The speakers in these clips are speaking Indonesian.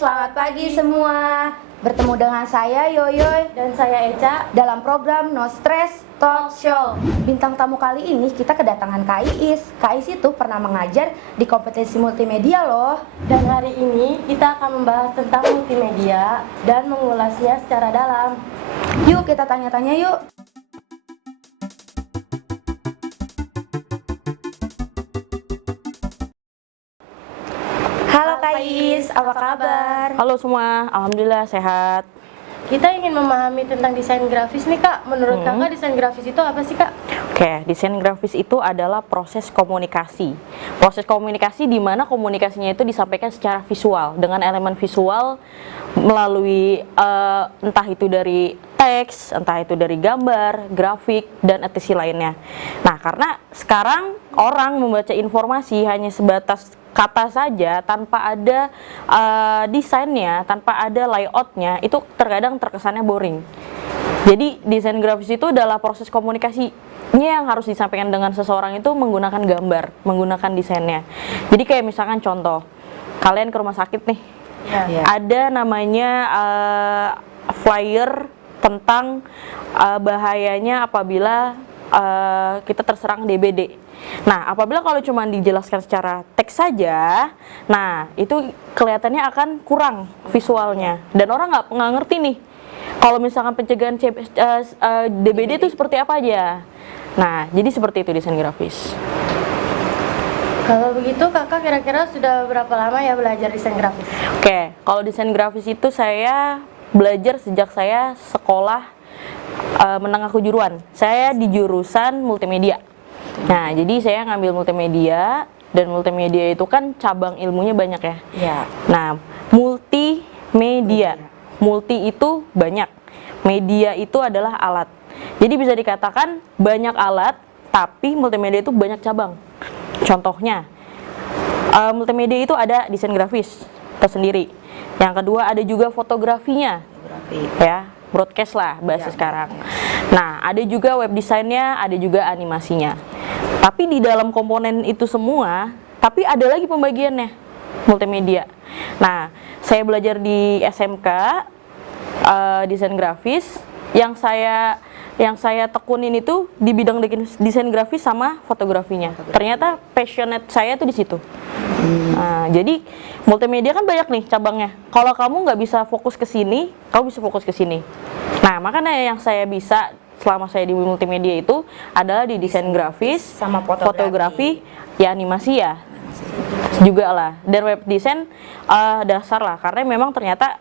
selamat pagi semua. Bertemu dengan saya Yoyoy dan saya Eca dalam program No Stress Talk Show. Bintang tamu kali ini kita kedatangan Kak Iis. Kak Iis itu pernah mengajar di kompetensi multimedia loh. Dan hari ini kita akan membahas tentang multimedia dan mengulasnya secara dalam. Yuk kita tanya-tanya yuk. Halo Kak Iis, apa kabar? Halo semua, alhamdulillah sehat. Kita ingin memahami tentang desain grafis nih Kak. Menurut Kakak desain grafis itu apa sih Kak? Oke, desain grafis itu adalah proses komunikasi. Proses komunikasi di mana komunikasinya itu disampaikan secara visual dengan elemen visual melalui entah itu dari teks, entah itu dari gambar, grafik, dan etc. lainnya. Nah, karena sekarang orang membaca informasi hanya sebatas kata saja tanpa ada desainnya, tanpa ada layoutnya, itu terkadang terkesannya boring. Jadi desain grafis itu adalah proses komunikasinya yang harus disampaikan dengan seseorang itu menggunakan gambar, menggunakan desainnya. Jadi kayak misalkan contoh, kalian ke rumah sakit nih, ada namanya flyer tentang bahayanya apabila kita terserang DBD. Nah, apabila kalau cuma dijelaskan secara teks saja, nah itu kelihatannya akan kurang visualnya dan orang nggak ngerti nih. Kalau misalkan pencegahan DBD itu seperti apa aja. Nah, jadi seperti itu desain grafis. Kalau begitu Kakak kira-kira sudah berapa lama ya belajar desain grafis? Oke, kalau desain grafis itu saya belajar sejak saya sekolah menengah kejuruan. Saya di jurusan multimedia. Nah, jadi saya ngambil multimedia, dan multimedia itu kan cabang ilmunya banyak ya. Iya. Nah, multimedia. Multi itu banyak. Media itu adalah alat. Jadi bisa dikatakan banyak alat, tapi multimedia itu banyak cabang. Contohnya, multimedia itu ada desain grafis tersendiri. Yang kedua ada juga fotografinya. Ya, broadcast lah bahasa sekarang. Nah, ada juga web desainnya, ada juga animasinya. Tapi di dalam komponen itu semua, tapi ada lagi pembagiannya, multimedia. Nah, saya belajar di SMK desain grafis. Yang saya tekunin itu di bidang desain grafis sama fotografinya. Ternyata passionate saya tuh di situ. Nah, jadi multimedia kan banyak nih cabangnya. Kalau kamu nggak bisa fokus ke sini, kamu bisa fokus ke sini. Nah, makanya yang saya bisa selama saya di multimedia itu adalah di desain grafis, sama fotografi, ya animasi ya juga lah. Dan web desain dasar lah, karena memang ternyata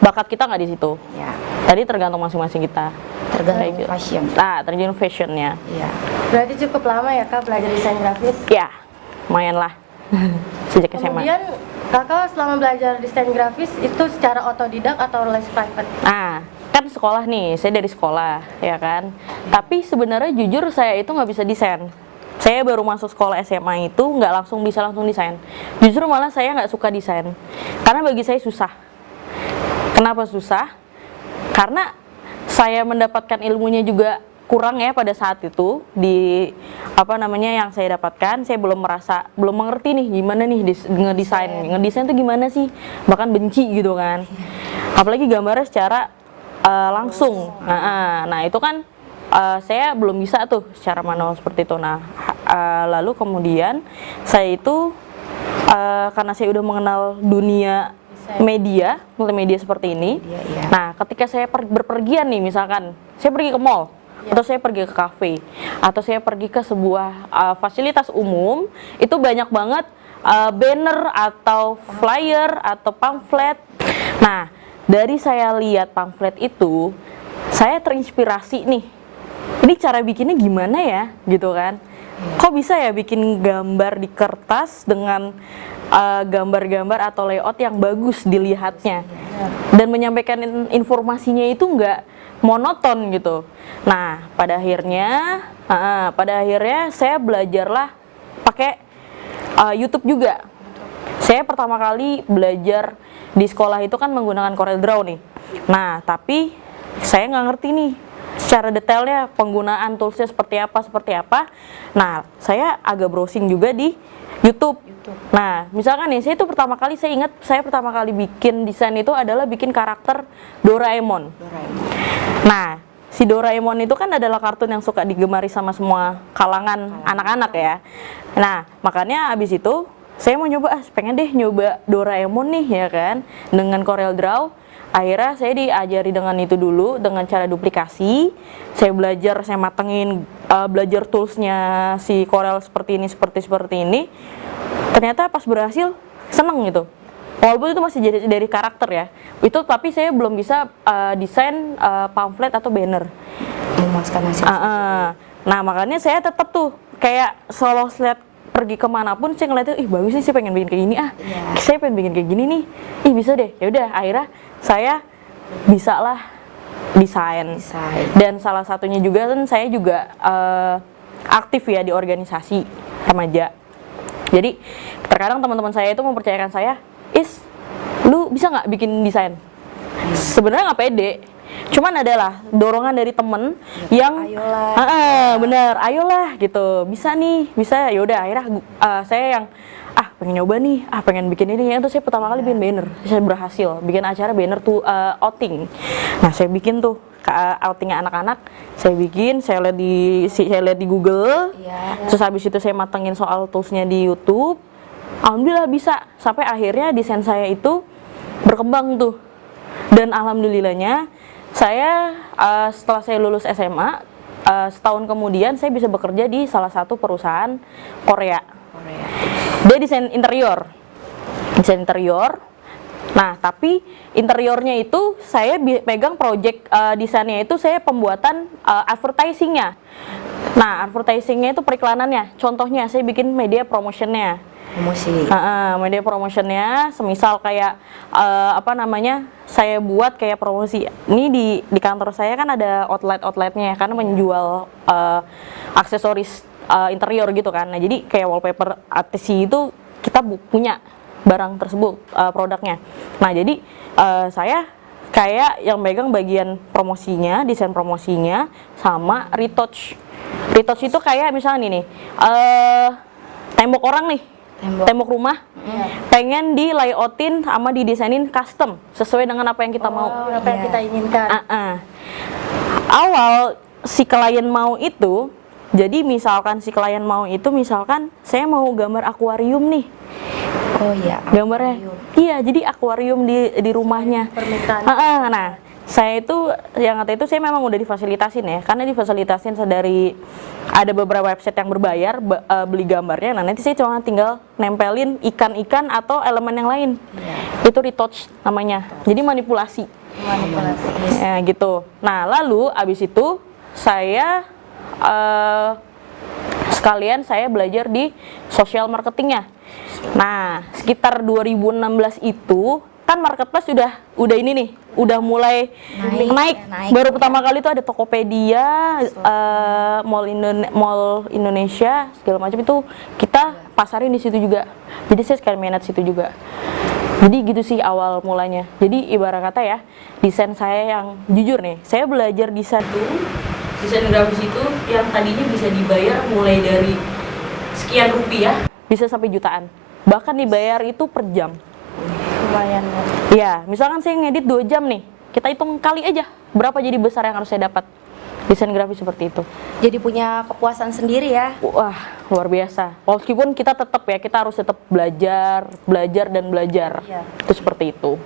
bakat kita nggak di situ. Ya. Jadi tergantung masing-masing kita. Tergantung fashion. Nah, tergantung fashionnya. Iya. Berarti cukup lama ya Kak belajar desain grafis? Ya, lumayan lah. Sejak SMA. Kemudian Kakak selama belajar desain grafis itu secara otodidak atau les private? Nah, kan sekolah nih, saya dari sekolah, ya kan. Tapi sebenarnya jujur saya itu nggak bisa desain. Saya baru masuk sekolah SMA itu nggak langsung desain. Justru malah saya nggak suka desain, karena bagi saya susah. Kenapa susah? Karena saya mendapatkan ilmunya juga kurang ya pada saat itu di yang saya dapatkan. Saya belum mengerti nih gimana nih ngedesain tuh gimana sih, bahkan benci gitu kan. Apalagi gambarnya secara langsung. Nah itu kan saya belum bisa tuh secara manual seperti itu. Nah lalu kemudian saya itu karena saya udah mengenal dunia multimedia seperti ini. Nah, ketika saya berpergian nih, misalkan saya pergi ke mall, atau saya pergi ke kafe, atau saya pergi ke sebuah fasilitas umum, itu banyak banget banner atau flyer atau pamflet. Nah, dari saya lihat pamflet itu, saya terinspirasi nih. Ini cara bikinnya gimana ya, gitu kan? Kok bisa ya bikin gambar di kertas dengan gambar-gambar atau layout yang bagus dilihatnya dan menyampaikan informasinya itu nggak monoton gitu. Nah, pada akhirnya saya belajarlah pakai YouTube juga. Saya pertama kali belajar di sekolah itu kan menggunakan CorelDRAW nih. Nah, tapi saya nggak ngerti nih secara detailnya penggunaan toolsnya seperti apa. Nah, saya agak browsing juga di YouTube. Nah, misalkan nih, saya itu pertama kali saya ingat saya pertama kali bikin desain itu adalah bikin karakter Doraemon. Nah, si Doraemon itu kan adalah kartun yang suka digemari sama semua kalangan anak-anak ya. Nah, makanya abis itu saya mau nyoba, pengen deh nyoba Doraemon nih ya kan, dengan Corel Draw. Akhirnya saya diajari dengan itu dulu, dengan cara duplikasi. Saya belajar, saya matengin, belajar toolsnya si Corel seperti ini. Ternyata pas berhasil, seneng gitu. Walaupun itu masih jadi dari karakter ya. Itu tapi saya belum bisa desain pamflet atau banner. Memuaskan hasil. Nah makanya saya tetap tuh kayak selalu lihat pergi kemanapun saya ngeliatnya, ih bagus sih, saya pengen bikin kayak gini saya pengen bikin kayak gini nih, ih bisa deh. Ya udah akhirnya saya bisa lah desain. Dan salah satunya juga kan saya juga aktif ya di organisasi remaja. Jadi terkadang teman-teman saya itu mempercayakan saya, lu bisa nggak bikin desain? Sebenarnya nggak pede, cuman adalah dorongan dari temen yang bener, ayolah gitu, bisa nih, bisa. Yaudah akhirnya saya yang pengen nyoba nih, pengen bikin ini ya. Terus saya pertama kali bikin banner, saya berhasil bikin acara banner tuh outing. Nah saya bikin tuh outingnya anak-anak, saya bikin, saya lihat di Google, terus habis itu saya matengin soal toolsnya di YouTube. Alhamdulillah bisa, sampai akhirnya desain saya itu berkembang tuh. Dan alhamdulillahnya saya setelah saya lulus SMA, setahun kemudian saya bisa bekerja di salah satu perusahaan Korea. Dia desain interior. Nah, tapi interiornya itu saya pegang project desainnya itu saya pembuatan advertisingnya. Nah, advertisingnya itu periklanannya. Contohnya saya bikin media promotionnya. Media promotionnya, semisal kayak saya buat kayak promosi. Ini di kantor saya kan ada outletnya karena menjual aksesoris interior gitu kan. Nah jadi kayak wallpaper ATC itu kita punya barang tersebut, produknya. Nah jadi saya kayak yang megang bagian promosinya, desain promosinya, sama retouch. Retouch itu kayak misalnya nih, tembok orang nih, tembok rumah, pengen di layoutin sama didesainin custom sesuai dengan apa yang kita mau, apa yang kita inginkan. Awal si klien mau itu, jadi misalkan si klien mau itu, misalkan saya mau gambar akuarium nih. Oh iya. Gambarnya, iya, jadi akuarium di rumahnya. Permintaan. Nah, saya itu yang kata itu saya memang udah difasilitasin ya, karena difasilitasin dari ada beberapa website yang berbayar beli gambarnya. Nah nanti saya cuma tinggal nempelin ikan-ikan atau elemen yang lain. Itu retouch namanya. Jadi manipulasi. Ya gitu. Nah lalu abis itu saya sekalian saya belajar di social marketingnya. Nah sekitar 2016 itu kan marketplace udah ini nih, udah mulai naik. Baru pertama kali itu ada Tokopedia, Mall Indonesia segala macam, itu kita pasarin di situ juga. Jadi saya sekalian manage situ juga. Jadi gitu sih awal mulanya. Jadi ibarat kata ya, desain saya yang jujur nih, saya belajar desain grafis itu yang tadinya bisa dibayar mulai dari sekian rupiah bisa sampai jutaan. Bahkan dibayar itu per jam. Lumayan. Ya, misalkan saya ngedit 2 jam nih, kita hitung kali aja berapa jadi besar yang harus saya dapat desain grafis seperti itu. Jadi punya kepuasan sendiri ya. Wah, luar biasa. Meskipun kita harus tetap belajar dan belajar. Iya. Itu seperti itu.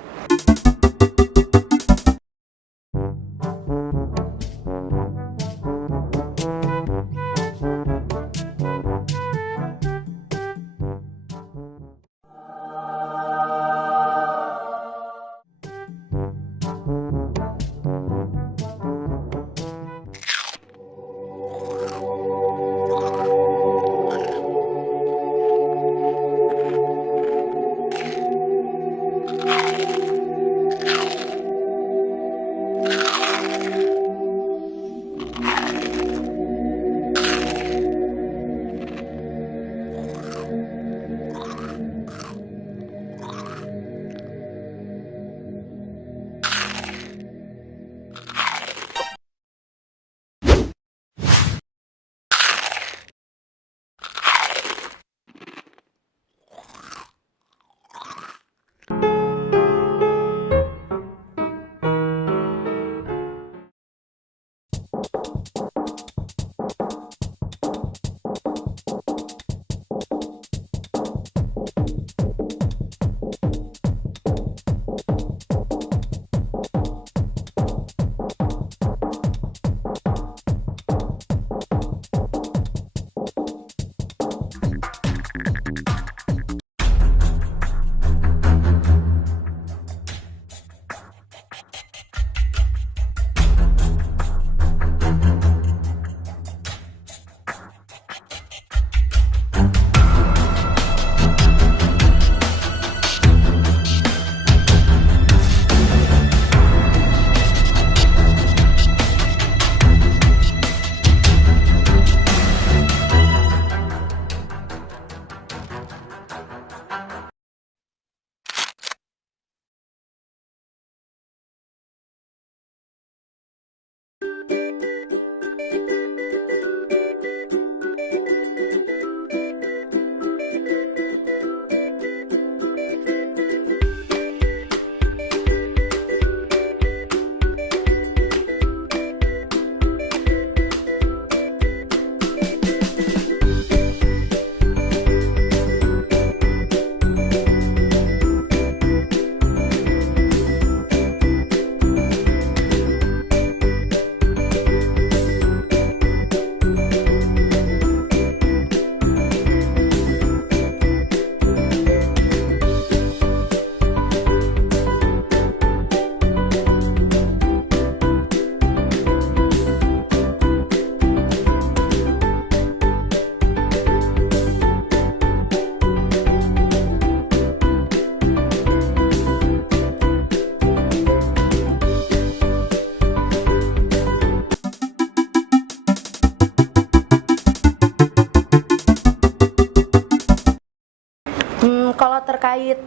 terkait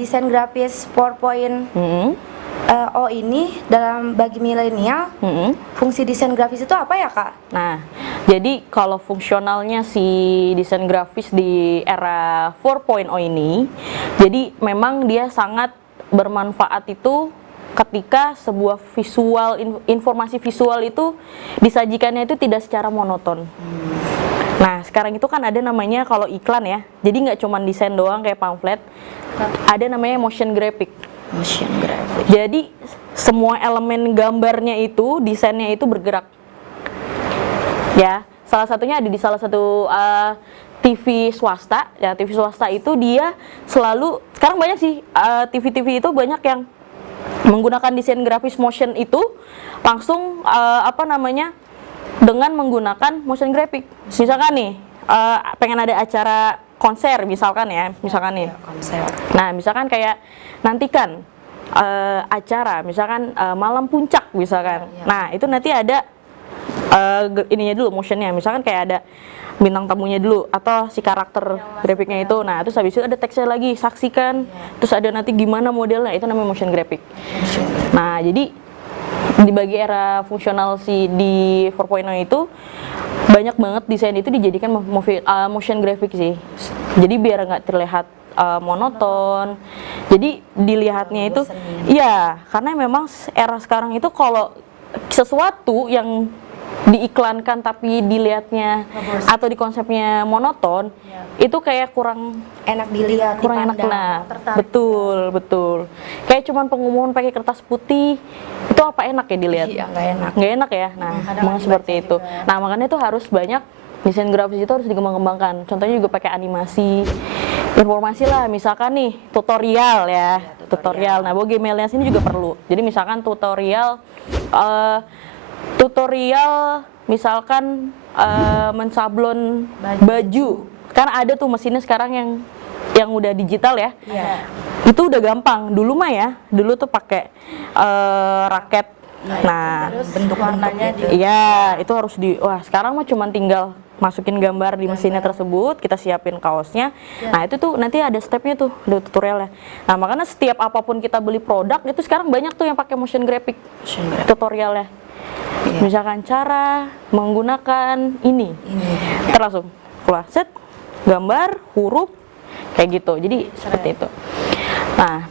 desain grafis 4.0 ini dalam bagi milenial, fungsi desain grafis itu apa ya Kak? Nah, jadi kalau fungsionalnya si desain grafis di era 4.0 ini, jadi memang dia sangat bermanfaat itu ketika sebuah visual, informasi visual itu disajikannya itu tidak secara monoton. Nah, sekarang itu kan ada namanya kalau iklan ya, jadi nggak cuma desain doang kayak pamflet, ada namanya motion graphic. Motion graphic. Jadi semua elemen gambarnya itu, desainnya itu bergerak. Ya, salah satunya ada di salah satu TV swasta. Ya, TV swasta itu dia selalu, sekarang banyak sih TV-TV itu banyak yang menggunakan desain grafis motion itu langsung dengan menggunakan motion graphic. Misalkan nih pengen ada acara konser misalkan nih. Konser. Nah, misalkan kayak nantikan acara misalkan malam puncak misalkan. Nah, itu nanti ada ininya dulu, motionnya. Misalkan kayak ada bintang tamunya dulu atau si karakter grafiknya itu. Nah, terus habis itu ada teksnya lagi, saksikan. Terus ada nanti gimana modelnya, itu namanya motion graphic. Nah, jadi di bagi era fungsional di 4.0 itu banyak banget desain itu dijadikan motion graphic sih. Jadi biar nggak terlihat monoton. Jadi dilihatnya itu, iya, karena memang era sekarang itu kalau sesuatu yang diiklankan tapi dilihatnya atau di konsepnya monoton, itu kayak kurang Enak dilihat, kurang enak dipandang. lah. Betul. Kayak cuman pengumuman pakai kertas putih, itu apa enak ya dilihat? Iya, nggak enak. Nggak enak ya. Nah, memang seperti itu. Nah, makanya itu harus banyak desain grafis itu harus dikembang-kembangkan. Contohnya juga pakai animasi, informasi lah. Misalkan nih tutorial ya, tutorial. Nah, buat Gmailnya sini juga perlu. Jadi misalkan tutorial misalkan mensablon baju. Kan ada tuh mesinnya sekarang yang udah digital ya. Iya. Itu udah gampang. Dulu mah ya, dulu tuh pakai raket. Nah, Terus bentuk warnanya iya, itu harus sekarang mah cuman tinggal masukin gambar di mesinnya tersebut, kita siapin kaosnya. Nah, itu tuh nanti ada stepnya tuh, ada tutorialnya. Nah, makanya setiap apapun kita beli produk, itu sekarang banyak tuh yang pakai motion graphic tutorialnya. Misalkan cara menggunakan ini. Kita langsung keluar set, gambar, huruf, kayak gitu. Jadi seperti itu. Nah,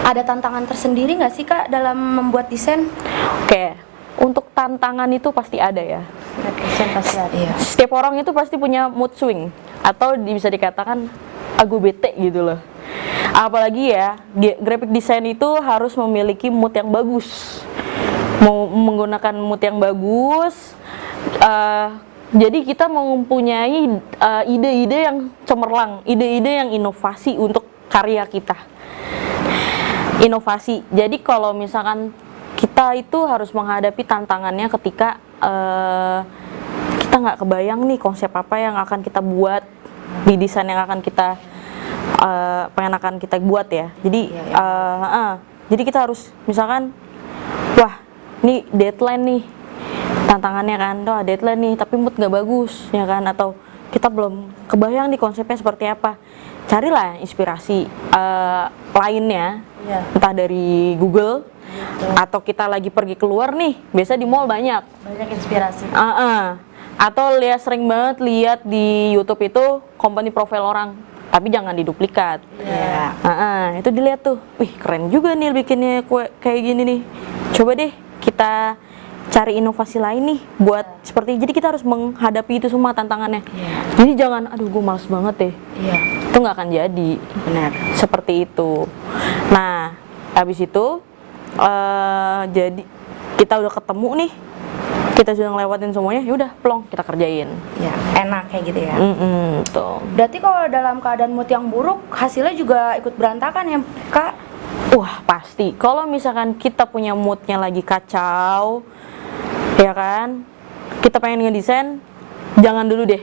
Ada tantangan tersendiri nggak sih Kak dalam membuat desain? oke, untuk tantangan itu pasti ada ya. desain pasti ada. Iya. Setiap orang itu pasti punya mood swing atau bisa dikatakan aku bete gitu loh. Apalagi ya, graphic design itu harus memiliki mood yang bagus. Mau menggunakan mood yang bagus, jadi kita mempunyai ide-ide yang cemerlang, ide-ide yang inovasi untuk karya kita. Inovasi. Jadi kalau misalkan kita itu harus menghadapi tantangannya ketika kita nggak kebayang nih konsep apa yang akan kita buat di desain yang akan kita akan kita buat ya. Jadi jadi kita harus misalkan, wah ini deadline nih, tantangannya kan, tuh deadline nih tapi mood nggak bagus ya kan, atau kita belum kebayang nih konsepnya seperti apa. Carilah inspirasi lainnya, entah dari Google atau kita lagi pergi keluar nih, biasa di mall banyak Inspirasi. atau sering banget lihat di YouTube itu company profile orang, tapi jangan diduplikat. Itu dilihat tuh, wih keren juga nih bikinnya kue kayak gini nih, coba deh kita cari inovasi lain nih buat seperti, jadi kita harus menghadapi itu semua tantangannya. Jadi jangan, aduh gue males banget deh. Itu nggak akan jadi. Benar. Seperti itu. Nah, habis itu jadi kita udah ketemu nih, kita sudah ngelewatin semuanya, yaudah plong kita kerjain. Ya, enak kayak gitu ya. Tuh. Berarti kalau dalam keadaan mood yang buruk, hasilnya juga ikut berantakan ya Kak? Wah pasti. Kalau misalkan kita punya moodnya lagi kacau, ya kan, kita pengen ngedesain, jangan dulu deh.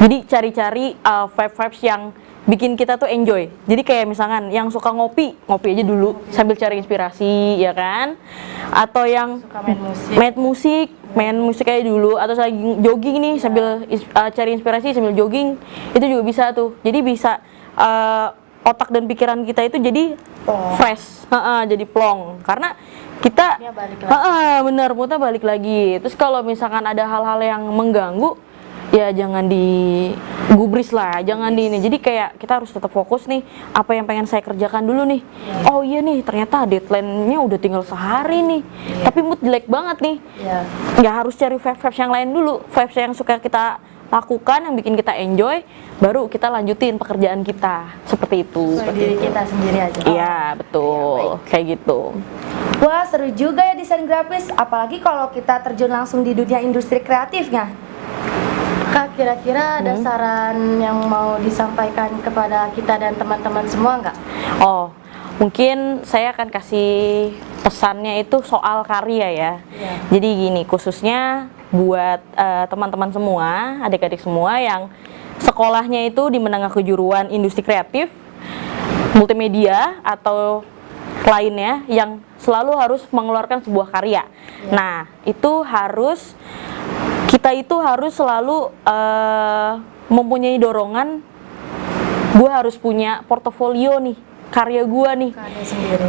Jadi cari-cari vibes yang bikin kita tuh enjoy. Jadi kayak misalkan yang suka ngopi aja dulu sambil cari inspirasi, ya kan? Atau yang Suka main musik aja dulu. Atau lagi jogging nih sambil cari inspirasi sambil jogging, itu juga bisa tuh. Jadi bisa otak dan pikiran kita itu jadi fresh, jadi plong. Karena kita, bener, moodnya balik lagi. Terus kalau misalkan ada hal-hal yang mengganggu, ya jangan digubris lah, jangan di ini. Jadi kayak kita harus tetap fokus nih, apa yang pengen saya kerjakan dulu nih. Oh iya nih, ternyata deadline-nya udah tinggal sehari nih, tapi mood jelek banget nih. Ya harus cari vibes yang lain dulu, vibes yang suka kita lakukan, yang bikin kita enjoy, baru kita lanjutin pekerjaan kita. Seperti itu. Diri kita sendiri aja. Iya, betul. Kayak gitu. Wah, seru juga ya desain grafis, apalagi kalau kita terjun langsung di dunia industri kreatifnya. Kak, kira-kira ada saran yang mau disampaikan kepada kita dan teman-teman semua nggak? Oh, mungkin saya akan kasih pesannya itu soal karya ya. Jadi gini, khususnya buat teman-teman semua, adik-adik semua yang sekolahnya itu di menengah kejuruan industri kreatif, multimedia atau lainnya yang selalu harus mengeluarkan sebuah karya. Nah, itu kita itu harus selalu mempunyai dorongan, gue harus punya portofolio nih, karya gue nih. Karya sendiri.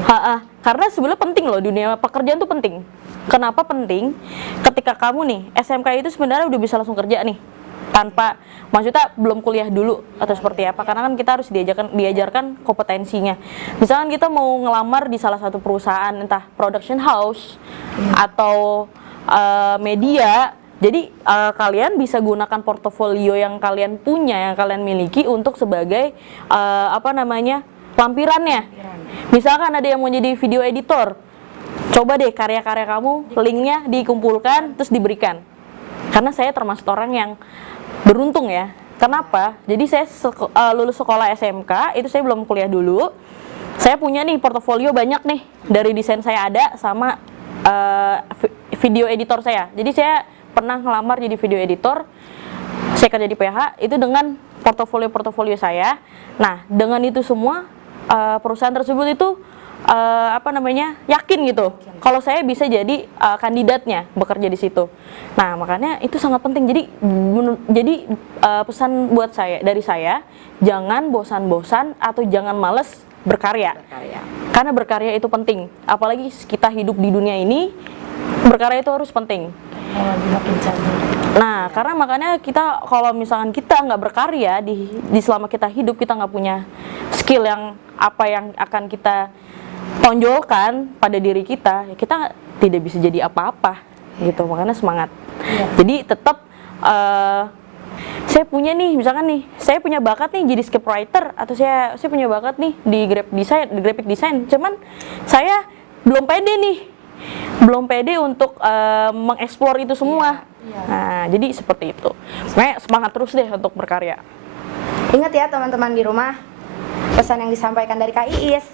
Karena sebenarnya penting loh, dunia pekerjaan tuh penting. Kenapa penting? Ketika kamu nih, SMK itu sebenarnya udah bisa langsung kerja nih, tanpa, maksudnya belum kuliah dulu atau seperti apa, karena kan kita harus diajarkan kompetensinya. Misalkan kita mau ngelamar di salah satu perusahaan, entah production house atau media, jadi kalian bisa gunakan portofolio yang kalian punya, yang kalian miliki untuk sebagai lampirannya. Misalkan ada yang mau jadi video editor, coba deh karya-karya kamu, linknya dikumpulkan terus diberikan. Karena saya termasuk orang yang beruntung ya. Kenapa? Jadi saya lulus sekolah SMK, itu saya belum kuliah dulu. Saya punya nih portofolio banyak nih, dari desain saya ada sama video editor saya. Jadi saya pernah ngelamar jadi video editor, saya kerja di PH, itu dengan portofolio saya. Nah, dengan itu semua perusahaan tersebut itu yakin gitu kalau saya bisa jadi kandidatnya bekerja di situ. Nah, makanya itu sangat penting. Jadi pesan buat dari saya, jangan bosan-bosan atau jangan males berkarya. Karena berkarya itu penting. Apalagi kita hidup di dunia ini, berkarya itu harus penting. Nah, karena makanya kita, kalau misalkan kita nggak berkarya di selama kita hidup, kita nggak punya skill yang akan kita tonjolkan pada diri kita, ya kita tidak bisa jadi apa-apa gitu. Makanya semangat. Jadi tetap saya punya nih, misalkan nih, saya punya bakat nih jadi script writer, atau saya punya bakat nih di graphic design, cuman saya belum pede untuk mengeksplor itu semua. Nah, jadi seperti itu. Makanya semangat terus deh untuk berkarya. Ingat ya teman-teman di rumah, pesan yang disampaikan dari Kak Iis.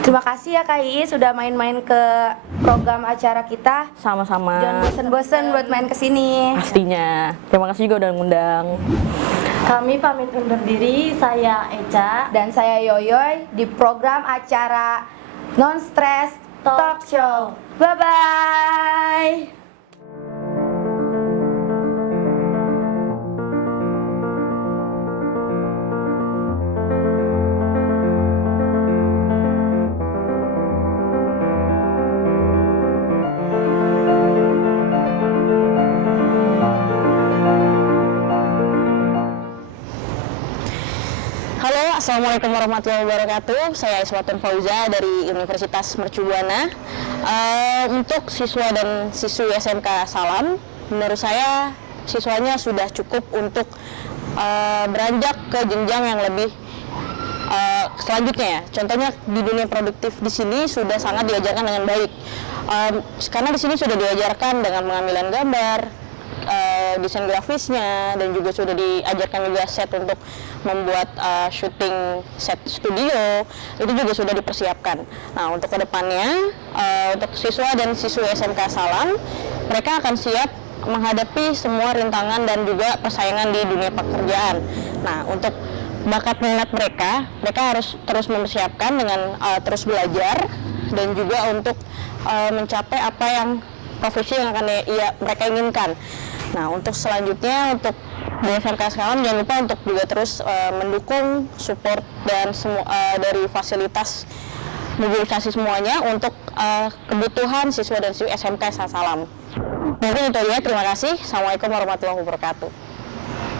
Terima kasih ya Kak Iis sudah main-main ke program acara kita. Sama-sama. Jangan bosen-bosen buat main ke sini. Pastinya. Terima kasih juga udah ngundang. Kami pamit undur diri, saya Eca Dan saya Yoyoy di program acara Non Stress Talk Show. Bye-bye. Assalamualaikum warahmatullahi wabarakatuh. Saya Iswatun Fauza dari Universitas Mercu Buana. Untuk siswa dan siswi SMK Salam, menurut saya siswanya sudah cukup untuk beranjak ke jenjang yang lebih selanjutnya ya. Contohnya di dunia produktif di sini sudah sangat diajarkan dengan baik. Karena di sini sudah diajarkan dengan pengambilan gambar, desain grafisnya, dan juga sudah diajarkan juga set untuk membuat syuting set studio, itu juga sudah dipersiapkan. Nah, untuk kedepannya, untuk siswa dan siswi SMK Salam, mereka akan siap menghadapi semua rintangan dan juga persaingan di dunia pekerjaan. Nah, untuk bakat minat mereka harus terus mempersiapkan dengan terus belajar, dan juga untuk mencapai apa yang profesi yang akan mereka inginkan. Nah, untuk selanjutnya, untuk di SMK Salam jangan lupa untuk juga terus mendukung support dan dari fasilitas mobilisasi semuanya untuk kebutuhan siswa dan siswi SMK Salam. Mungkin itu aja, terima kasih. Assalamualaikum warahmatullahi wabarakatuh.